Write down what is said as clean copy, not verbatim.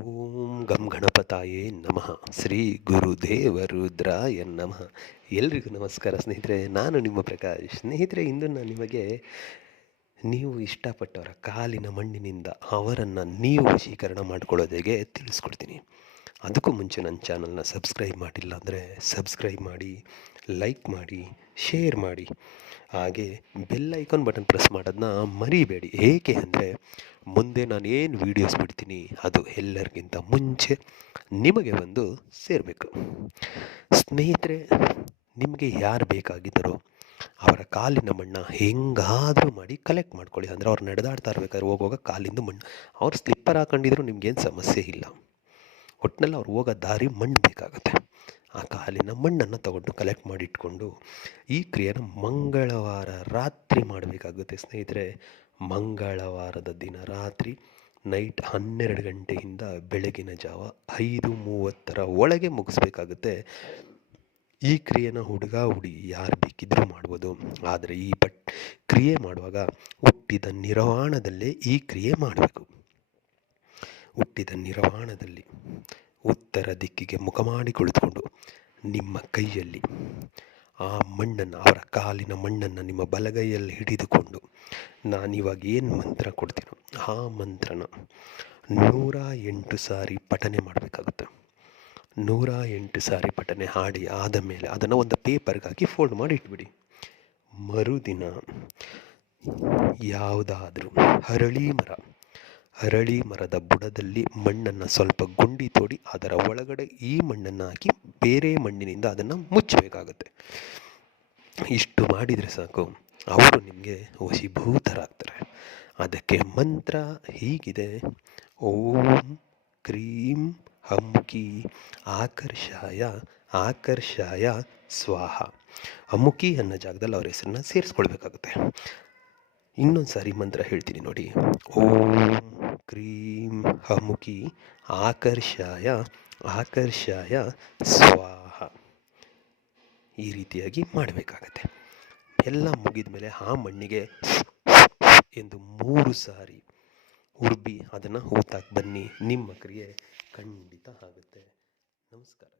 ಓಂ ಗಂ ಗಣಪತಾಯೇ ನಮಃ. ಶ್ರೀ ಗುರುದೇವ ರುದ್ರಾಯ ನಮಃ. ಎಲ್ರಿಗೂ ನಮಸ್ಕಾರ ಸ್ನೇಹಿತರೆ, ನಾನು ನಿಮ್ಮ ಪ್ರಕಾಶ್. ಸ್ನೇಹಿತರೆ, ಇಂದು ನಾನು ನಿಮಗೆ ನೀವು ಇಷ್ಟಪಟ್ಟವರ ಕಾಲಿನ ಮಣ್ಣಿನಿಂದ ಅವರನ್ನು ನೀವು ವಶೀಕರಣ ಮಾಡ್ಕೊಳ್ಳೋದು ಹೇಗೆ ತಿಳಿಸ್ಕೊಡ್ತೀನಿ. ಅದಕ್ಕೂ ಮುಂಚೆ ನನ್ನ ಚಾನಲ್ನ ಸಬ್ಸ್ಕ್ರೈಬ್ ಮಾಡಿಲ್ಲ ಅಂದರೆ ಸಬ್ಸ್ಕ್ರೈಬ್ ಮಾಡಿ, ಲೈಕ್ ಮಾಡಿ, ಶೇರ್ ಮಾಡಿ, ಹಾಗೆ ಬೆಲ್ ಐಕಾನ್ ಬಟನ್ ಪ್ರೆಸ್ ಮಾಡೋದನ್ನ ಮರಿಬೇಡಿ. ಏಕೆ ಅಂದರೆ ಮುಂದೆ ನಾನು ಏನು ವೀಡಿಯೋಸ್ ಬಿಡ್ತೀನಿ ಅದು ಎಲ್ಲರಿಗಿಂತ ಮುಂಚೆ ನಿಮಗೆ ಬಂದು ಸೇರಬೇಕು. ಸ್ನೇಹಿತರೆ, ನಿಮಗೆ ಯಾರು ಬೇಕಾಗಿದ್ದರೋ ಅವರ ಕಾಲಿನ ಮಣ್ಣು ಹೆಂಗಾದರೂ ಮಾಡಿ ಕಲೆಕ್ಟ್ ಮಾಡ್ಕೊಳ್ಳಿ. ಅಂದರೆ ಅವ್ರು ನಡೆದಾಡ್ತಾ ಇರ್ಬೇಕಾದ್ರೆ ಹೋಗುವಾಗ ಕಾಲಿಂದ ಮಣ್ಣು, ಅವ್ರು ಸ್ಲಿಪ್ಪರ್ ಹಾಕೊಂಡಿದ್ರು ನಿಮಗೇನು ಸಮಸ್ಯೆ ಇಲ್ಲ. ಒಟ್ಟಿನಲ್ಲಿ ಅವ್ರು ಹೋಗೋ ದಾರಿ ಮಣ್ಣು ಬೇಕಾಗುತ್ತೆ. ಆ ಕಾಲಿನ ಮಣ್ಣನ್ನು ತಗೊಂಡು ಕಲೆಕ್ಟ್ ಮಾಡಿ ಇಟ್ಕೊಂಡು ಈ ಕ್ರಿಯೆನ ಮಂಗಳವಾರ ರಾತ್ರಿ ಮಾಡಬೇಕಾಗುತ್ತೆ. ಸ್ನೇಹಿತರೆ, ಮಂಗಳವಾರದ ದಿನ ರಾತ್ರಿ ನೈಟ್ 12 ಗಂಟೆಯಿಂದ ಬೆಳಗಿನ ಜಾವ 5:30 ಒಳಗೆ ಮುಗಿಸ್ಬೇಕಾಗುತ್ತೆ. ಈ ಕ್ರಿಯೆನ ಹುಡುಗ ಹುಡುಗಿ ಯಾರು ಬೇಕಿದ್ರೂ ಮಾಡ್ಬೋದು. ಆದರೆ ಈ ಕ್ರಿಯೆ ಮಾಡುವಾಗ ಹುಟ್ಟಿದ ನಿರ್ವಾಣದಲ್ಲೇ ಈ ಕ್ರಿಯೆ ಮಾಡಬೇಕು. ಹುಟ್ಟಿದ ನಿರ್ವಾಣದಲ್ಲಿ ಉತ್ತರ ದಿಕ್ಕಿಗೆ ಮುಖ ಮಾಡಿ ಕುಳಿತುಕೊಂಡು ನಿಮ್ಮ ಕೈಯಲ್ಲಿ ಆ ಮಣ್ಣನ್ನು, ಅವರ ಕಾಲಿನ ಮಣ್ಣನ್ನು ನಿಮ್ಮ ಬಲಗೈಯಲ್ಲಿ ಹಿಡಿದುಕೊಂಡು ನಾನಿವಾಗ ಏನು ಮಂತ್ರ ಕೊಡ್ತೀನೋ ಆ ಮಂತ್ರನ 108 ಸಾರಿ ಪಠನೆ ಮಾಡಬೇಕಾಗುತ್ತೆ. 108 ಸಾರಿ ಪಠನೆ ಹಾಡಿ ಆದ ಮೇಲೆ ಅದನ್ನು ಒಂದು ಪೇಪರ್ಗೆ ಹಾಕಿ ಫೋಲ್ಡ್ ಮಾಡಿ ಇಟ್ಬಿಡಿ. ಮರುದಿನ ಯಾವುದಾದ್ರೂ ಹರಳಿ ಮರದ ಬುಡದಲ್ಲಿ ಮಣ್ಣನ್ನು ಸ್ವಲ್ಪ ಗುಂಡಿ ತೋಡಿ ಅದರ ಒಳಗಡೆ ಈ ಮಣ್ಣನ್ನು ಹಾಕಿ ಬೇರೆ ಮಣ್ಣಿನಿಂದ ಅದನ್ನು ಮುಚ್ಚಬೇಕಾಗುತ್ತೆ. ಇಷ್ಟು ಮಾಡಿದರೆ ಸಾಕು, ಅವರು ನಿಮಗೆ ವಶೀಭೂತರಾಗ್ತಾರೆ. ಅದಕ್ಕೆ ಮಂತ್ರ ಹೀಗಿದೆ: ಓಂ ಕ್ರೀಂ ಅಮುಕಿ ಆಕರ್ಷಾಯ ಸ್ವಾಹ. ಅಮುಕಿ ಅನ್ನೋ ಜಾಗದಲ್ಲಿ ಅವ್ರ ಹೆಸರನ್ನ ಸೇರಿಸ್ಕೊಳ್ಬೇಕಾಗುತ್ತೆ. ಇನ್ನೊಂದು ಸಾರಿ ಮಂತ್ರ ಹೇಳ್ತೀನಿ ನೋಡಿ: ಓಂ ಕ್ರೀಂ ಅಮುಕಿ ಆಕರ್ಷಾಯ ಸ್ವಾಹ. ಈ ರೀತಿಯಾಗಿ ಮಾಡಬೇಕಾಗತ್ತೆ. ಎಲ್ಲ ಮುಗಿದ ಮೇಲೆ ಆ ಮಣ್ಣಿಗೆ ಎಂದು 3 ಸಾರಿ ಉರ್ಬಿ ಅದನ್ನು ಹೂತಾಕಿ ಬನ್ನಿ. ನಿಮ್ಮ ಕ್ರಿಯೆ ಖಂಡಿತ ಆಗುತ್ತೆ. ನಮಸ್ಕಾರ.